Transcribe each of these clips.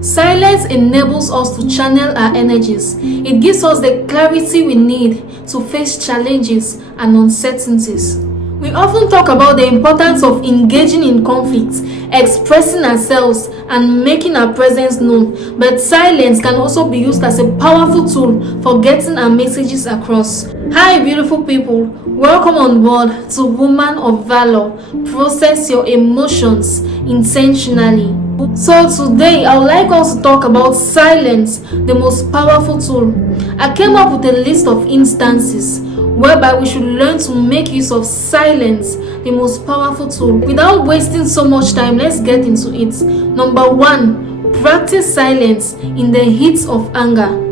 Silence enables us to channel our energies. It gives us the clarity we need to face challenges and uncertainties. We often talk about the importance of engaging in conflict, expressing ourselves, and making our presence known. But silence can also be used as a powerful tool for getting our messages across. Hi, beautiful people. Welcome on board to Woman of Valor. Process your emotions intentionally. So today, I would like us to talk about silence, the most powerful tool. I came up with a list of instances whereby we should learn to make use of silence, the most powerful tool. Without wasting so much time, let's get into it. Number 1, practice silence in the heat of anger.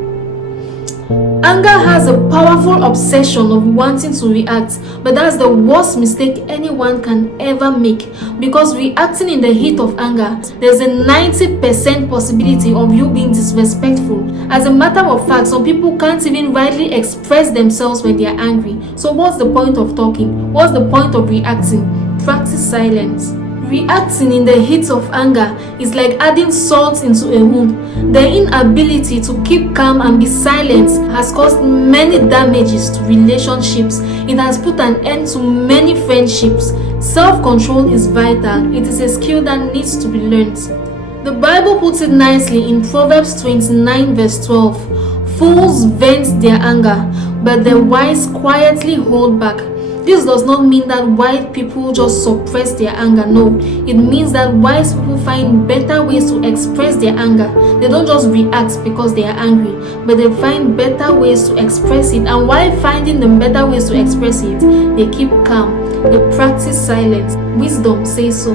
Anger has a powerful obsession of wanting to react, but that's the worst mistake anyone can ever make, because reacting in the heat of anger, there's a 90% possibility of you being disrespectful. As a matter of fact, some people can't even rightly express themselves when they are angry. So what's the point of talking? What's the point of reacting? Practice silence. Reacting in the heat of anger is like adding salt into a wound. The inability to keep calm and be silent has caused many damages to relationships. It has put an end to many friendships. Self-control is vital. It is a skill that needs to be learned. The Bible puts it nicely in Proverbs 29 verse 12. Fools vent their anger, but the wise quietly hold back. This does not mean that wise people just suppress their anger. No, it means that wise people find better ways to express their anger. They don't just react because they are angry, but they find better ways to express it. And while finding the better ways to express it, they keep calm. They practice silence. Wisdom says so.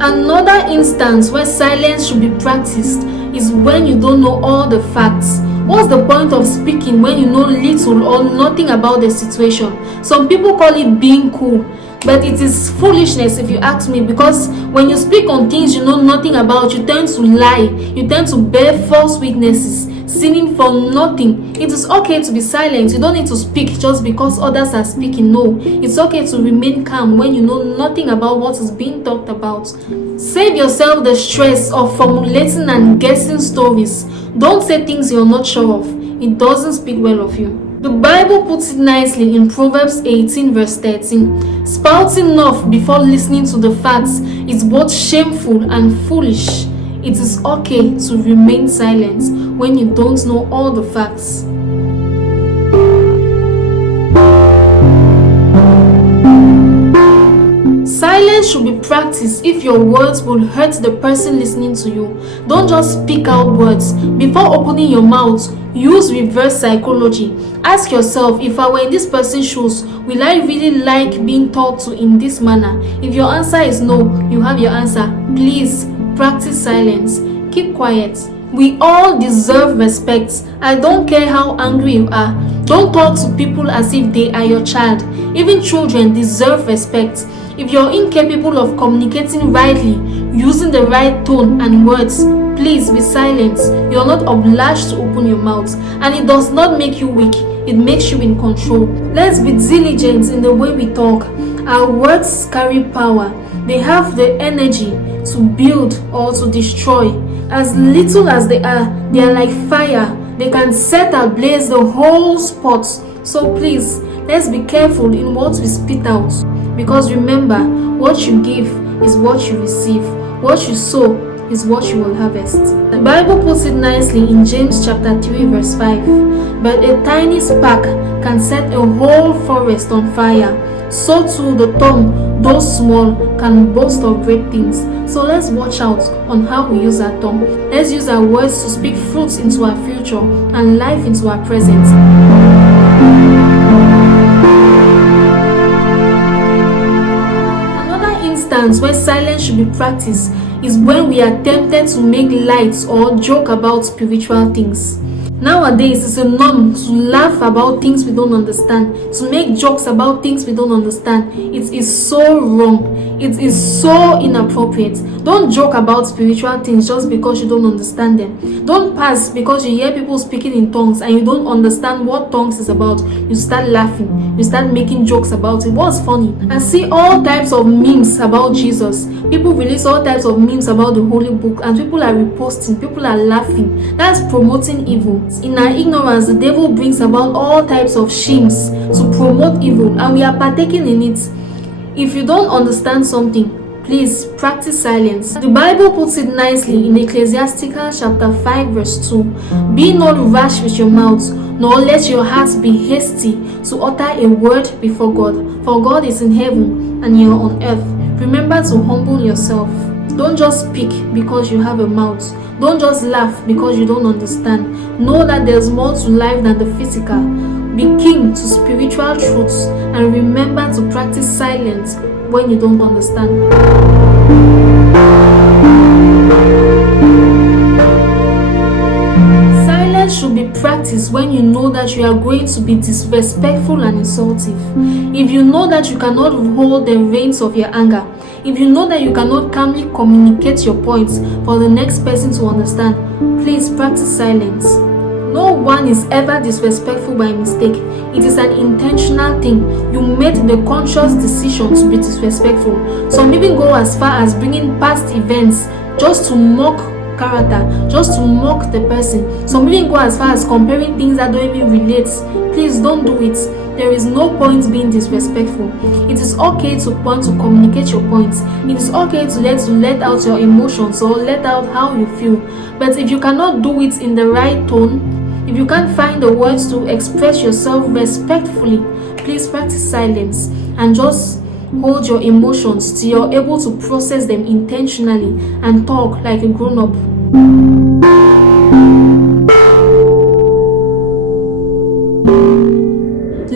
Another instance where silence should be practiced is when you don't know all the facts. What's the point of speaking when you know little or nothing about the situation? Some people call it being cool, but it is foolishness if you ask me, because when you speak on things you know nothing about, you tend to lie, you tend to bear false witnesses, sinning for nothing. It is okay to be silent. You don't need to speak just because others are speaking. No, it's okay to remain calm when you know nothing about what is being talked about. Save yourself the stress of formulating and guessing stories. Don't say things you're not sure of. It doesn't speak well of you. The Bible puts it nicely in Proverbs 18 verse 13. Spouting off before listening to the facts is both shameful and foolish. It is okay to remain silent when you don't know all the facts. Silence should be practiced if your words will hurt the person listening to you. Don't just speak out words. Before opening your mouth, use reverse psychology. Ask yourself, if I were in this person's shoes, will I really like being talked to in this manner? If your answer is no, you have your answer. Please practice silence. Keep quiet. We all deserve respect. I don't care how angry you are. Don't talk to people as if they are your child. Even children deserve respect. If you're incapable of communicating rightly, using the right tone and words, please be silent. You're not obliged to open your mouth, and it does not make you weak. It makes you in control. Let's be diligent in the way we talk. Our words carry power. They have the energy to build or to destroy. As little as they are like fire. They can set ablaze the whole spot. So please, let's be careful in what we spit out. Because remember, what you give is what you receive. What you sow is what you will harvest. The Bible puts it nicely in James chapter 3 verse 5. But a tiny spark can set a whole forest on fire. So too the tongue, though small, can boast of great things. So let's watch out on how we use our tongue. Let's use our words to speak fruits into our future and life into our present. Where silence should be practiced is when we are tempted to make light or joke about spiritual things. Nowadays, it's a norm to laugh about things we don't understand, to make jokes about things we don't understand. It is so wrong. It is so inappropriate. Don't joke about spiritual things just because you don't understand them. Don't pass because you hear people speaking in tongues and you don't understand what tongues is about. You start laughing. You start making jokes about it. What's funny? I see all types of memes about Jesus. People release all types of memes about the Holy Book and people are reposting. People are laughing. That's promoting evil. In our ignorance, the devil brings about all types of shames to promote evil, and we are partaking in it. If you don't understand something, please practice silence. The Bible puts it nicely in Ecclesiasticus chapter 5 verse 2. Be not rash with your mouth, nor let your heart be hasty to utter a word before God. For God is in heaven and you are on earth. Remember to humble yourself. Don't just speak because you have a mouth. Don't just laugh because you don't understand. Know that there's more to life than the physical. Be keen to spiritual truths and remember to practice silence when you don't understand. Silence should be practiced when you know that you are going to be disrespectful and insultive. If you know that you cannot hold the reins of your anger, if you know that you cannot calmly communicate your points for the next person to understand, please practice silence. No one is ever disrespectful by mistake. It is an intentional thing. You made the conscious decision to be disrespectful. Some even go as far as bringing past events just to mock character, just to mock the person. Some even go as far as comparing things that don't even relate. Please don't do it. There is no point being disrespectful. It is okay to want to communicate your points. It is okay to let out your emotions or let out how you feel. But if you cannot do it in the right tone, if you can't find the words to express yourself respectfully, please practice silence and just hold your emotions till you're able to process them intentionally and talk like a grown-up.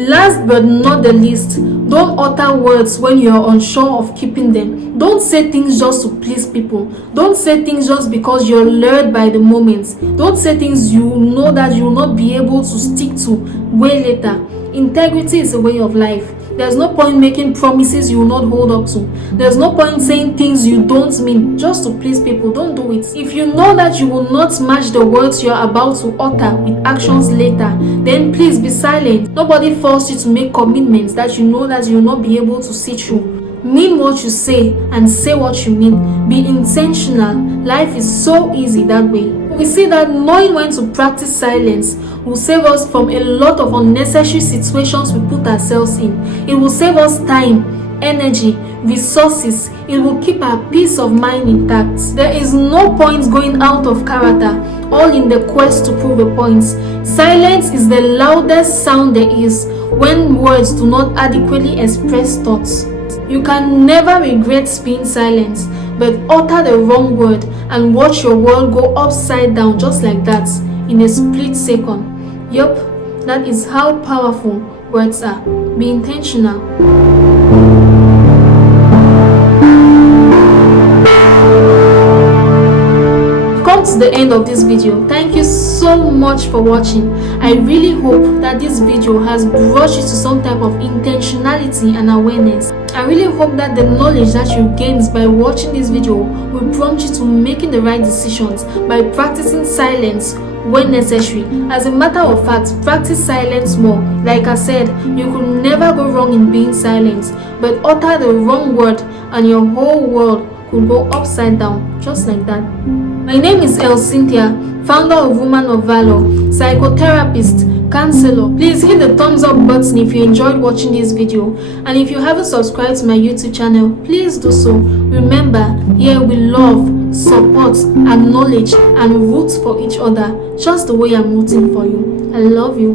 Last but not the least, don't utter words when you are unsure of keeping them. Don't say things just to please people. Don't say things just because you're lured by the moment. Don't say things you know that you will not be able to stick to way later. Integrity is a way of life. There's no point making promises you will not hold up to. There's no point saying things you don't mean just to please people. Don't do it. If you know that you will not match the words you're about to utter with actions later, then please be silent. Nobody forced you to make commitments that you know that you will not be able to see through. Mean what you say and say what you mean. Be intentional. Life is so easy that way. We see that knowing when to practice silence will save us from a lot of unnecessary situations we put ourselves in. It will save us time, energy, resources. It will keep our peace of mind intact. There is no point going out of character, all in the quest to prove a point. Silence is the loudest sound there is when words do not adequately express thoughts. You can never regret being silent, but utter the wrong word and watch your world go upside down just like that in a split second. Yup, that is how powerful words are. Be intentional. Come to the end of this video. Thank you so much for watching. I really hope that this video has brought you to some type of intentionality and awareness. I really hope that the knowledge that you gain by watching this video will prompt you to making the right decisions by practicing silence when necessary. As a matter of fact, practice silence more. Like I said, you could never go wrong in being silent, but utter the wrong word and your whole world could go upside down just like that. My name is El Cynthia, founder of Woman of Valor, psychotherapist, counselor. Please hit the thumbs up button if you enjoyed watching this video, and if you haven't subscribed to my YouTube channel, please do so. Remember, here we love, support, acknowledge and root for each other just the way I'm rooting for you. I love you.